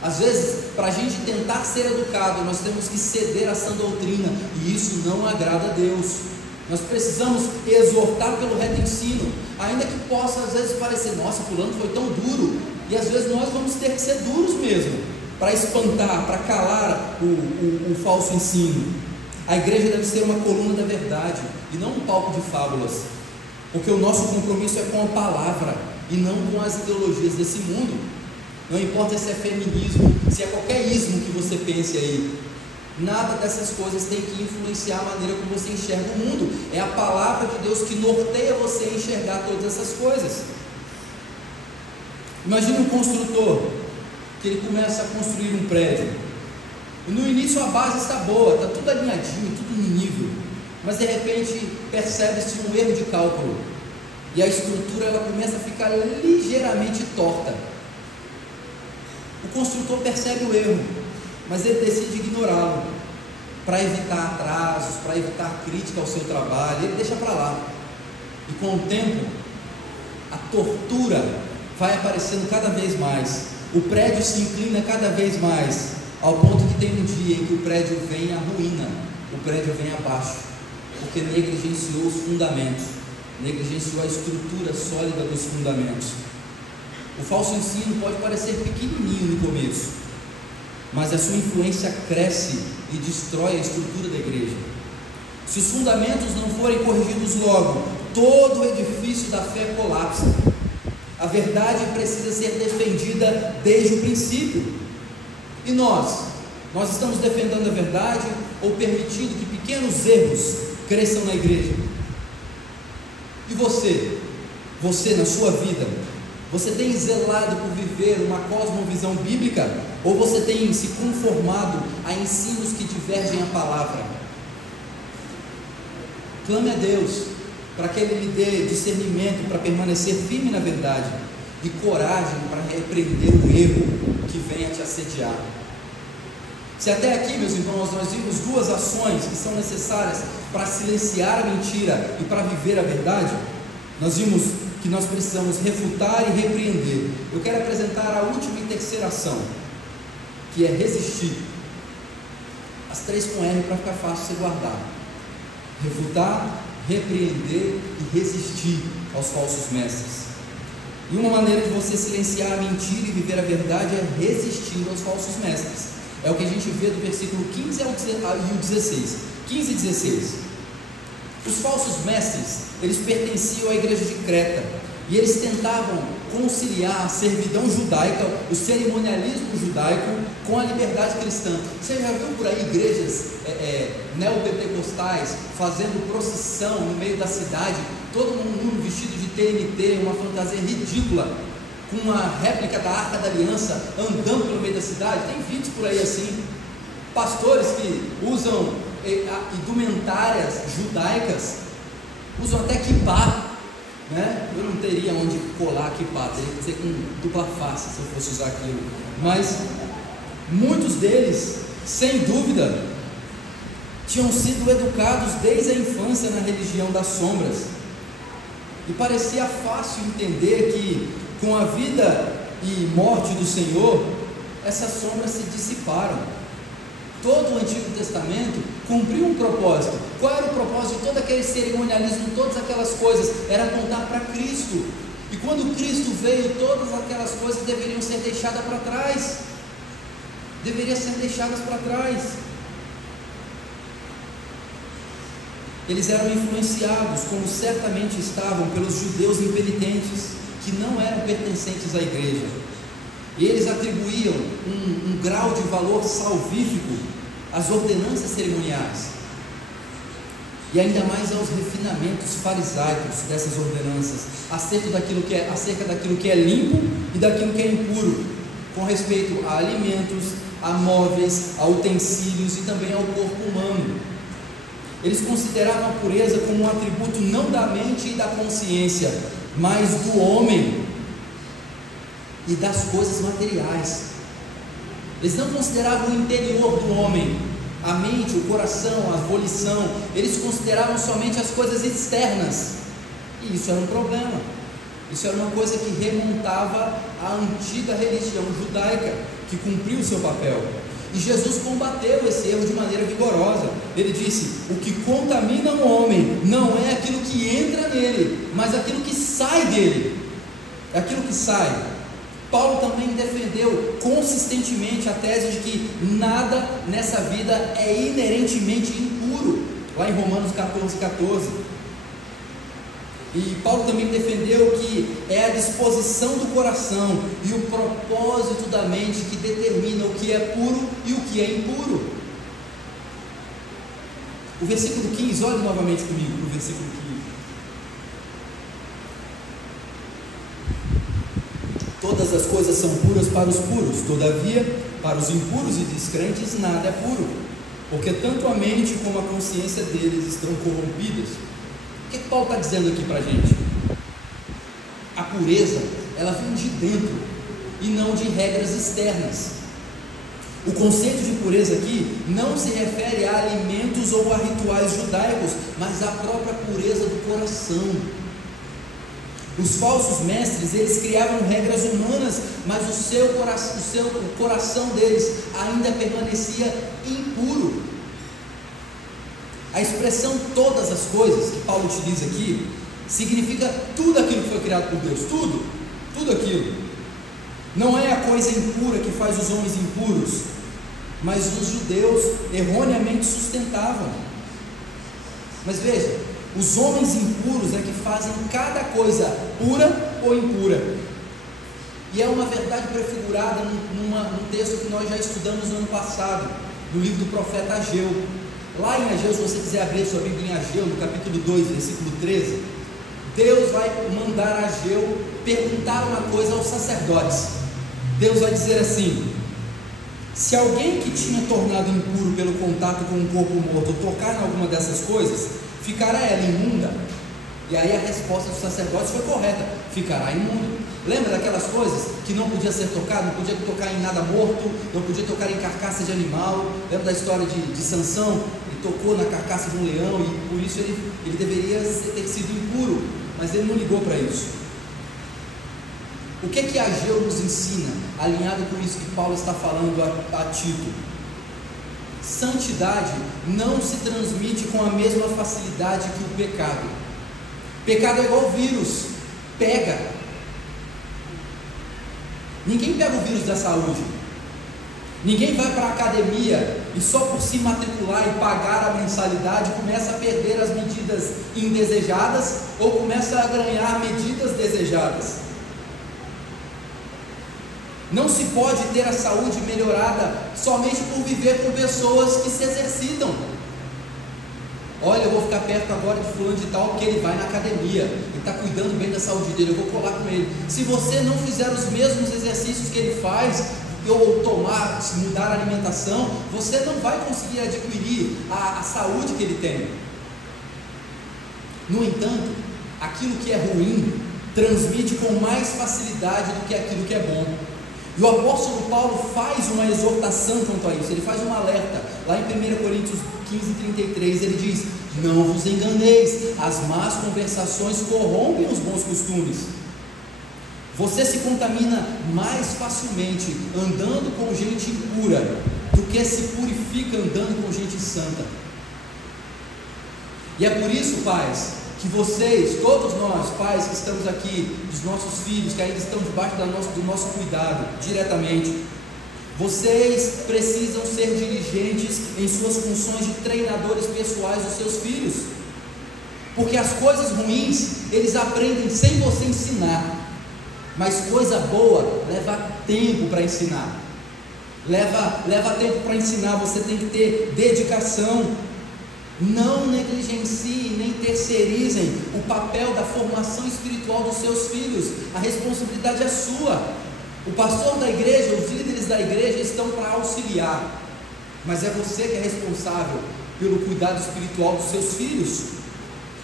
Às vezes, para a gente tentar ser educado, nós temos que ceder a sã doutrina, e isso não agrada a Deus. Nós precisamos exortar pelo reto ensino, ainda que possa às vezes parecer: nossa, fulano foi tão duro, e às vezes nós vamos ter que ser duros mesmo, para espantar, para calar o falso ensino. A igreja deve ser uma coluna da verdade, e não um palco de fábulas, porque o nosso compromisso é com a palavra, e não com as ideologias desse mundo. Não importa se é feminismo, se é qualquer ismo que você pense aí, nada dessas coisas tem que influenciar a maneira como você enxerga o mundo. É a palavra de Deus que norteia você a enxergar todas essas coisas. Imagine um construtor, que ele começa a construir um prédio. No início a base está boa, está tudo alinhadinho, tudo no nível, mas de repente percebe-se um erro de cálculo, e a estrutura ela começa a ficar ligeiramente torta. O construtor percebe o erro, mas ele decide ignorá-lo, para evitar atrasos, para evitar crítica ao seu trabalho. Ele deixa para lá, e com o tempo a tortura vai aparecendo cada vez mais, o prédio se inclina cada vez mais, ao ponto que tem um dia em que o prédio vem à ruína, o prédio vem abaixo, porque negligenciou os fundamentos, negligenciou a estrutura sólida dos fundamentos. O falso ensino pode parecer pequenininho no começo, mas a sua influência cresce e destrói a estrutura da igreja. Se os fundamentos não forem corrigidos logo, todo o edifício da fé colapsa. A verdade precisa ser defendida desde o princípio. E nós estamos defendendo a verdade ou permitindo que pequenos erros cresçam na igreja? E você na sua vida, você tem zelado por viver uma cosmovisão bíblica, ou você tem se conformado a ensinos que divergem a palavra? Clame a Deus para que Ele lhe dê discernimento para permanecer firme na verdade, e coragem para repreender o erro que venha te assediar. Se até aqui, meus irmãos, nós vimos duas ações que são necessárias para silenciar a mentira e para viver a verdade, nós vimos que nós precisamos refutar e repreender. Eu quero apresentar a última e terceira ação, que é resistir. As três com R para ficar fácil você guardar: refutar, repreender e resistir aos falsos mestres. E uma maneira de você silenciar a mentira e viver a verdade é resistindo aos falsos mestres. É o que a gente vê do versículo 15 e o 16. 15 e 16. Os falsos mestres, eles pertenciam à igreja de Creta, e eles tentavam conciliar a servidão judaica, o cerimonialismo judaico, com a liberdade cristã. Você já viu por aí igrejas neopentecostais fazendo procissão no meio da cidade, todo mundo vestido de TNT, uma fantasia ridícula, com uma réplica da Arca da Aliança, andando pelo meio da cidade? Tem vídeos por aí assim, pastores que usam indumentárias judaicas, usam até kippah, né? Eu não teria onde colar kippah, teria que ser com dupla face se eu fosse usar aquilo, mas muitos deles, sem dúvida, tinham sido educados desde a infância na religião das sombras, e parecia fácil entender que com a vida e morte do Senhor, essas sombras se dissiparam. Todo o Antigo Testamento cumpriu um propósito. Qual era o propósito de todo aquele cerimonialismo, todas aquelas coisas? Era apontar para Cristo. E quando Cristo veio, todas aquelas coisas deveriam ser deixadas para trás. Deveriam ser deixadas para trás. Eles eram influenciados, como certamente estavam, pelos judeus impenitentes, que não eram pertencentes à igreja. E eles atribuíam um grau de valor salvífico às ordenanças cerimoniais, e ainda mais aos refinamentos farisaicos dessas ordenanças, acerca daquilo que é limpo e daquilo que é impuro, com respeito a alimentos, a móveis, a utensílios e também ao corpo humano. Eles consideravam a pureza como um atributo não da mente e da consciência, mas do homem e das coisas materiais. Eles não consideravam o interior do homem, a mente, o coração, a volição. Eles consideravam somente as coisas externas, e isso era um problema. Isso era uma coisa que remontava à antiga religião judaica, que cumpriu o seu papel. E Jesus combateu esse erro de maneira vigorosa. Ele disse: o que contamina o homem não é aquilo que entra nele, mas aquilo que sai dele. É aquilo que sai. Paulo também defendeu consistentemente a tese de que nada nessa vida é inerentemente impuro, lá em Romanos 14. E Paulo também defendeu que é a disposição do coração e o propósito da mente que determina o que é puro e o que é impuro. O versículo 15, olhe novamente comigo para o versículo 15. Todas as coisas são puras para os puros, todavia, para os impuros e descrentes, nada é puro, porque tanto a mente como a consciência deles estão corrompidas. O que Paulo está dizendo aqui para a gente? A pureza, ela vem de dentro e não de regras externas. O conceito de pureza aqui não se refere a alimentos ou a rituais judaicos, mas à própria pureza do coração. Os falsos mestres, eles criavam regras humanas, mas o coração deles ainda permanecia impuro. A expressão todas as coisas que Paulo utiliza aqui significa tudo aquilo que foi criado por Deus, tudo aquilo. Não é a coisa impura que faz os homens impuros, mas os judeus erroneamente sustentavam. Mas veja, os homens impuros é que fazem cada coisa pura ou impura. E é uma verdade prefigurada num texto que nós já estudamos no ano passado, no livro do profeta Ageu. Lá em Ageu, se você quiser abrir sua Bíblia em Ageu, no capítulo 2, versículo 13, Deus vai mandar Ageu perguntar uma coisa aos sacerdotes. Deus vai dizer assim: se alguém que tinha tornado impuro pelo contato com um corpo morto tocar em alguma dessas coisas, ficará ela imunda? E aí a resposta dos sacerdotes foi correta: ficará imundo. Lembra daquelas coisas que não podia ser tocado, não podia tocar em nada morto, não podia tocar em carcaça de animal? Lembra da história de Sansão? Ele tocou na carcaça de um leão e por isso ele deveria ter sido impuro, mas ele não ligou para isso. O que que Ageu nos ensina, alinhado com isso que Paulo está falando a Tito? Santidade não se transmite com a mesma facilidade que o pecado. Pecado é igual vírus, pega. Ninguém pega o vírus da saúde. Ninguém vai para a academia e só por se matricular e pagar a mensalidade começa a perder as medidas indesejadas ou começa a ganhar medidas desejadas. Não se pode ter a saúde melhorada somente por viver com pessoas que se exercitam. Olha, eu vou ficar perto agora de fulano de tal porque ele vai na academia, ele está cuidando bem da saúde dele, eu vou colar com ele. Se você não fizer os mesmos exercícios que ele faz, ou mudar a alimentação, você não vai conseguir adquirir a saúde que ele tem. No entanto, aquilo que é ruim transmite com mais facilidade do que aquilo que é bom. E o apóstolo Paulo faz uma exortação quanto a isso, ele faz um alerta, lá em 1 Coríntios 15:33, ele diz: não vos enganeis, as más conversações corrompem os bons costumes. Você se contamina mais facilmente andando com gente impura do que se purifica andando com gente santa. E é por isso, pais, que vocês, todos nós, pais que estamos aqui, dos nossos filhos que ainda estão debaixo do nosso cuidado, diretamente, vocês precisam ser dirigentes em suas funções de treinadores pessoais dos seus filhos, porque as coisas ruins, eles aprendem sem você ensinar, mas coisa boa leva tempo para ensinar, leva tempo para ensinar, você tem que ter dedicação. Não negligenciem nem terceirizem o papel da formação espiritual dos seus filhos, a responsabilidade é sua. O pastor da igreja, os líderes da igreja estão para auxiliar, mas é você que é responsável pelo cuidado espiritual dos seus filhos.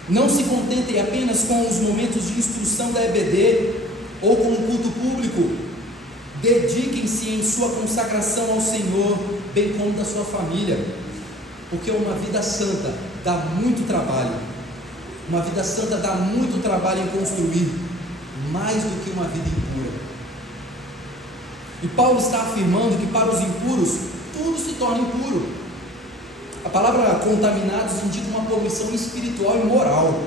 Não se contentem apenas com os momentos de instrução da EBD ou com o culto público. Dediquem-se em sua consagração ao Senhor, bem como da sua família, porque uma vida santa dá muito trabalho. Uma vida santa dá muito trabalho em construir, mais do que uma vida impura. E Paulo está afirmando que para os impuros tudo se torna impuro. A palavra contaminados indica uma poluição espiritual e moral.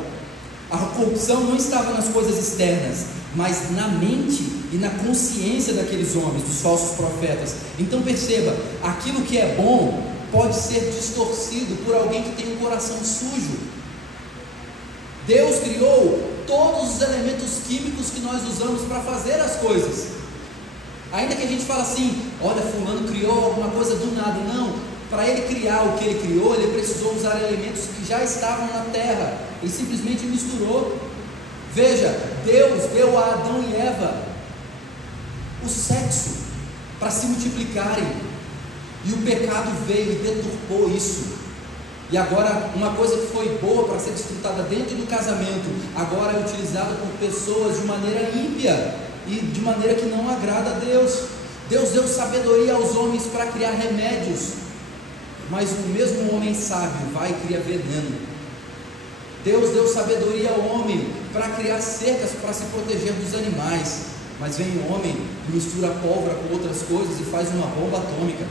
A corrupção não estava nas coisas externas, mas na mente e na consciência daqueles homens, dos falsos profetas. Então perceba, aquilo que é bom pode ser distorcido por alguém que tem um coração sujo. Deus criou todos os elementos químicos que nós usamos para fazer as coisas. Ainda que a gente fale assim, olha, fulano criou alguma coisa do nada. Não, para ele criar o que ele criou, ele precisou usar elementos que já estavam na terra. Ele simplesmente misturou. Veja, Deus deu a Adão e Eva o sexo para se multiplicarem, e o pecado veio e deturpou isso. E agora uma coisa que foi boa para ser desfrutada dentro do casamento, agora é utilizada por pessoas de maneira ímpia e de maneira que não agrada a Deus. Deus deu sabedoria aos homens para criar remédios, mas o mesmo homem sábio vai e cria veneno. Deus deu sabedoria ao homem para criar cercas para se proteger dos animais, mas vem o homem e mistura pólvora com outras coisas e faz uma bomba atômica.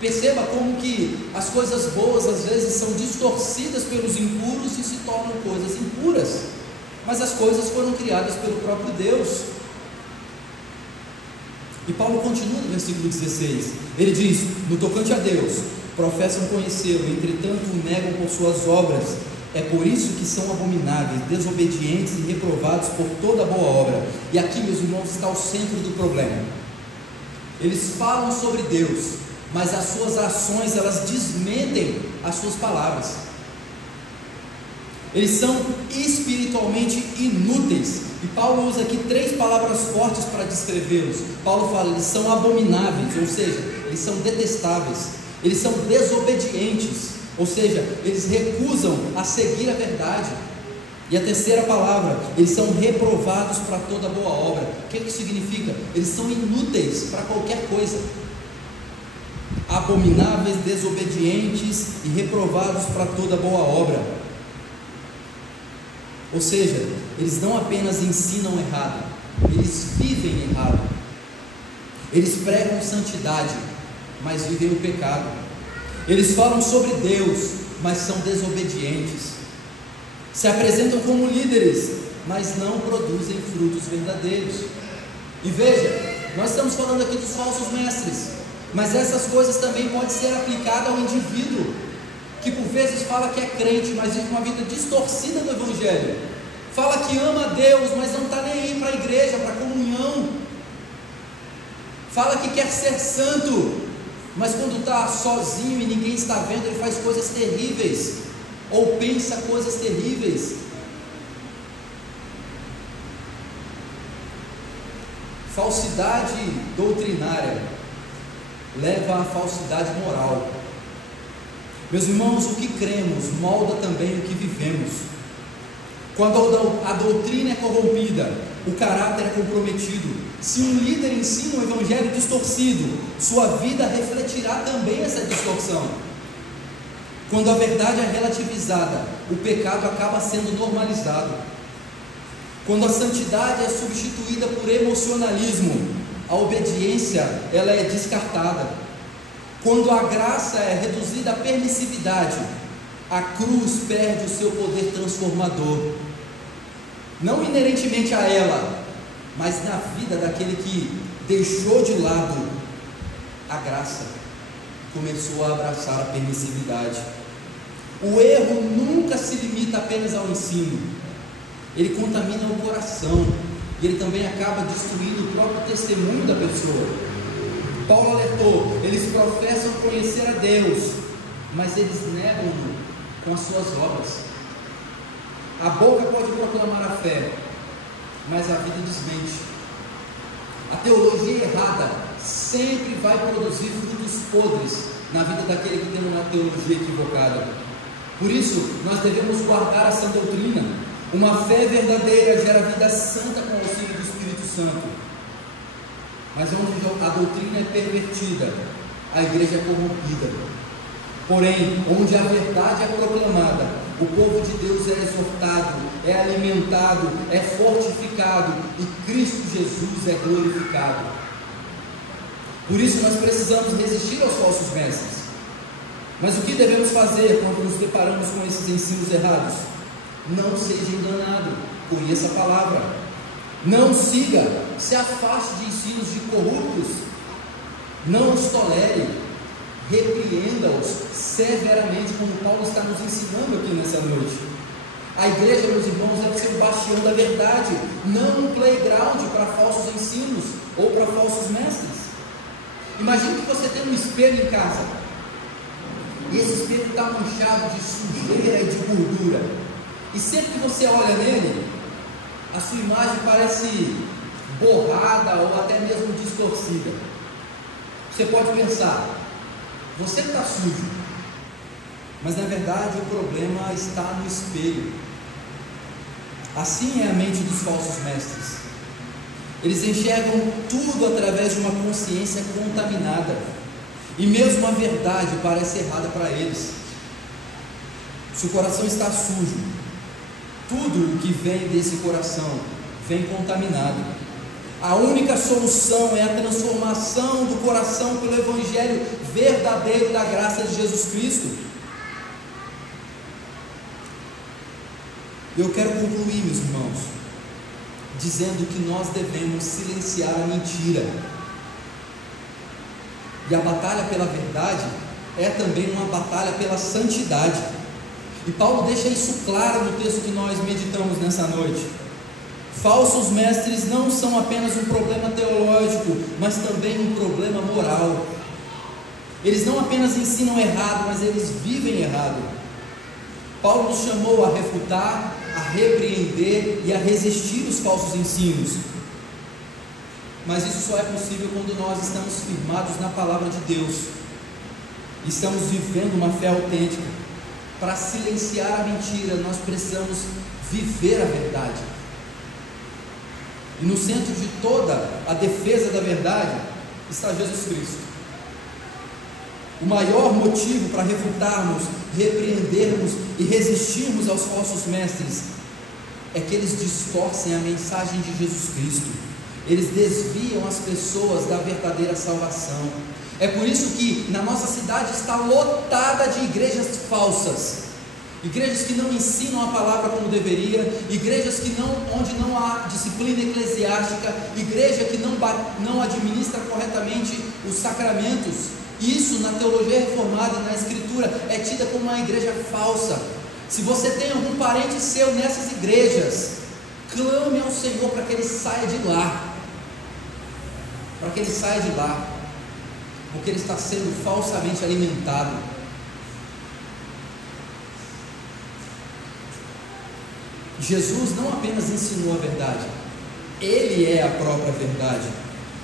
Perceba como que as coisas boas às vezes são distorcidas pelos impuros e se tornam coisas impuras, mas as coisas foram criadas pelo próprio Deus. E Paulo continua no versículo 16, ele diz: no tocante a Deus, professam conhecê-lo, entretanto o negam por suas obras, é por isso que são abomináveis, desobedientes e reprovados por toda boa obra. E aqui, meus irmãos, está o centro do problema. Eles falam sobre Deus, mas as suas ações, elas desmentem as suas palavras. Eles são espiritualmente inúteis, e Paulo usa aqui 3 palavras fortes para descrevê-los. Paulo fala, eles são abomináveis, ou seja, eles são detestáveis, eles são desobedientes, ou seja, eles recusam a seguir a verdade. E a terceira palavra, eles são reprovados para toda boa obra. O que significa? Eles são inúteis para qualquer coisa. Abomináveis, desobedientes e reprovados para toda boa obra. Ou seja, eles não apenas ensinam errado, eles vivem errado. Eles pregam santidade, mas vivem o pecado. Eles falam sobre Deus, mas são desobedientes. Se apresentam como líderes, mas não produzem frutos verdadeiros. E veja, nós estamos falando aqui dos falsos mestres. Mas essas coisas também podem ser aplicadas ao indivíduo, que por vezes fala que é crente, mas vive uma vida distorcida do Evangelho. Fala que ama a Deus, mas não está nem aí para a igreja, para a comunhão. Fala que quer ser santo, mas quando está sozinho e ninguém está vendo, ele faz coisas terríveis, ou pensa coisas terríveis. Falsidade doutrinária leva à falsidade moral. Meus irmãos, o que cremos molda também o que vivemos. Quando a doutrina é corrompida, o caráter é comprometido. Se um líder ensina um evangelho distorcido, sua vida refletirá também essa distorção. Quando a verdade é relativizada, o pecado acaba sendo normalizado. Quando a santidade é substituída por emocionalismo, a obediência ela é descartada. Quando a graça é reduzida à permissividade, a cruz perde o seu poder transformador, não inerentemente a ela, mas na vida daquele que deixou de lado a graça, começou a abraçar a permissividade. O erro nunca se limita apenas ao ensino, ele contamina o coração, e ele também acaba destruindo o próprio testemunho da pessoa. Paulo alertou: eles professam conhecer a Deus, mas eles negam-no com as suas obras. A boca pode proclamar a fé, mas a vida desmente. A teologia errada sempre vai produzir frutos podres na vida daquele que tem uma teologia equivocada. Por isso, nós devemos guardar a sã doutrina. Uma fé verdadeira gera vida santa com o auxílio do Espírito Santo. Mas onde a doutrina é pervertida, a igreja é corrompida. Porém, onde a verdade é proclamada, o povo de Deus é exortado, é alimentado, é fortificado, e Cristo Jesus é glorificado. Por isso nós precisamos resistir aos falsos mestres. Mas o que devemos fazer quando nos deparamos com esses ensinos errados? Não seja enganado, conheça a palavra. Não siga, se afaste de ensinos de corruptos. Não os tolere, repreenda-os severamente, como Paulo está nos ensinando aqui nessa noite. A igreja, meus irmãos, deve ser o bastião da verdade, não um playground para falsos ensinos ou para falsos mestres. Imagine que você tem um espelho em casa, e esse espelho está manchado de sujeira e de gordura, e sempre que você olha nele, a sua imagem parece borrada ou até mesmo distorcida. Você pode pensar: você está sujo, mas na verdade o problema está no espelho. Assim é a mente dos falsos mestres. Eles enxergam tudo através de uma consciência contaminada, e mesmo a verdade parece errada para eles. Se o coração está sujo, tudo o que vem desse coração vem contaminado. A única solução é a transformação do coração pelo Evangelho verdadeiro da graça de Jesus Cristo. Eu quero concluir, meus irmãos, dizendo que nós devemos silenciar a mentira. E a batalha pela verdade é também uma batalha pela santidade. E Paulo deixa isso claro no texto que nós meditamos nessa noite. Falsos mestres não são apenas um problema teológico, mas também um problema moral. Eles não apenas ensinam errado, mas eles vivem errado. Paulo nos chamou a refutar, a repreender e a resistir os falsos ensinos. Mas isso só é possível quando nós estamos firmados na palavra de Deus, estamos vivendo uma fé autêntica. Para silenciar a mentira, nós precisamos viver a verdade. E no centro de toda a defesa da verdade está Jesus Cristo. O maior motivo para refutarmos, repreendermos e resistirmos aos falsos mestres é que eles distorcem a mensagem de Jesus Cristo. Eles desviam as pessoas da verdadeira salvação. É por isso que na nossa cidade está lotada de igrejas falsas. igrejas que não ensinam a palavra como deveria, igrejas onde não há disciplina eclesiástica, igreja que não administra corretamente os sacramentos. Isso na teologia reformada, na escritura, é tida como uma igreja falsa. Se você tem algum parente seu nessas igrejas, clame ao Senhor para que ele saia de lá, porque ele está sendo falsamente alimentado. Jesus não apenas ensinou a verdade, Ele é a própria verdade.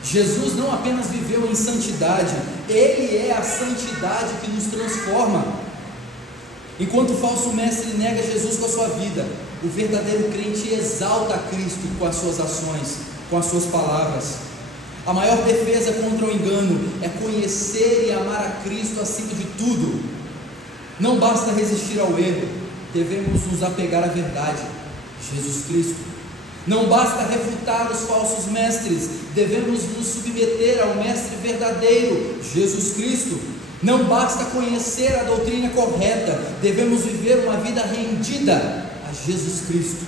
Jesus não apenas viveu em santidade, Ele é a santidade que nos transforma. Enquanto o falso mestre nega Jesus com a sua vida, o verdadeiro crente exalta a Cristo com as suas ações, com as suas palavras. A maior defesa contra o engano é conhecer e amar a Cristo acima de tudo. Não basta resistir ao erro, devemos nos apegar à verdade, Jesus Cristo. Não basta refutar os falsos mestres, devemos nos submeter ao mestre verdadeiro, Jesus Cristo. Não basta conhecer a doutrina correta, devemos viver uma vida rendida a Jesus Cristo.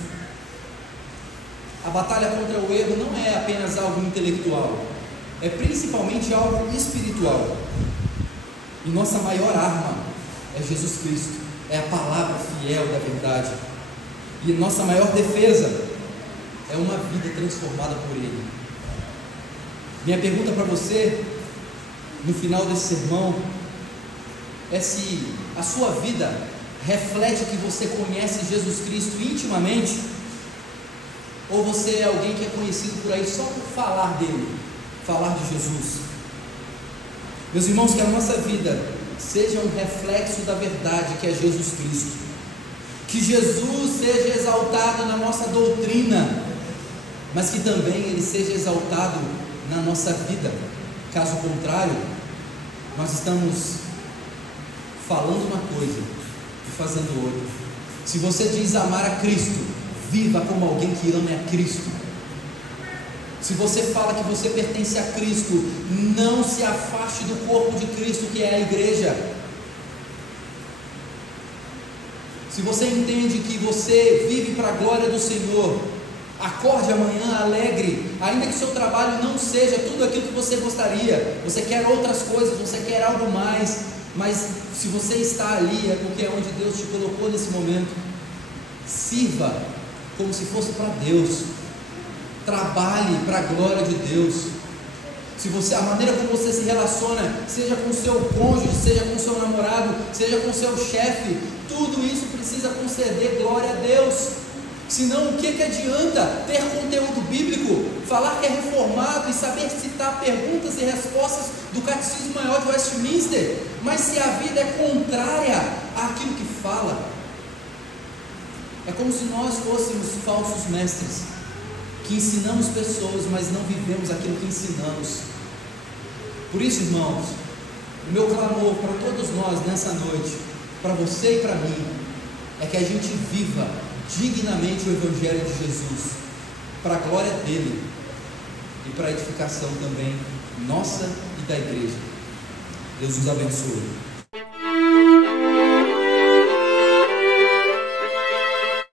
A batalha contra o erro não é apenas algo intelectual, é principalmente algo espiritual. E nossa maior arma é Jesus Cristo, é a palavra fiel da verdade. E nossa maior defesa é uma vida transformada por Ele. Minha pergunta para você, no final desse sermão, é se a sua vida reflete que você conhece Jesus Cristo intimamente, ou você é alguém que é conhecido por aí só por falar dele, falar de Jesus. Meus irmãos, que a nossa vida seja um reflexo da verdade que é Jesus Cristo, que Jesus seja exaltado na nossa doutrina, mas que também Ele seja exaltado na nossa vida. Caso contrário, nós estamos falando uma coisa e fazendo outra. Se você diz amar a Cristo, viva como alguém que ame a Cristo. Se você fala que você pertence a Cristo, não se afaste do corpo de Cristo, que é a igreja. Se você entende que você vive para a glória do Senhor, acorde amanhã alegre, ainda que seu trabalho não seja tudo aquilo que você gostaria, você quer outras coisas, você quer algo mais, mas se você está ali, é porque é onde Deus te colocou nesse momento. Sirva como se fosse para Deus, trabalhe para a glória de Deus. Se você, a maneira como você se relaciona, seja com o seu cônjuge, seja com o seu namorado, seja com o seu chefe, tudo isso precisa conceder glória a Deus. Senão, o que adianta ter conteúdo bíblico, falar que é reformado e saber citar perguntas e respostas do Catecismo Maior de Westminster, mas se a vida é contrária àquilo que fala? É como se nós fôssemos falsos mestres, que ensinamos pessoas, mas não vivemos aquilo que ensinamos. Por isso, irmãos, o meu clamor para todos nós nessa noite, para você e para mim, é que a gente viva dignamente o Evangelho de Jesus, para a glória dele e para a edificação também nossa e da igreja. Deus nos abençoe.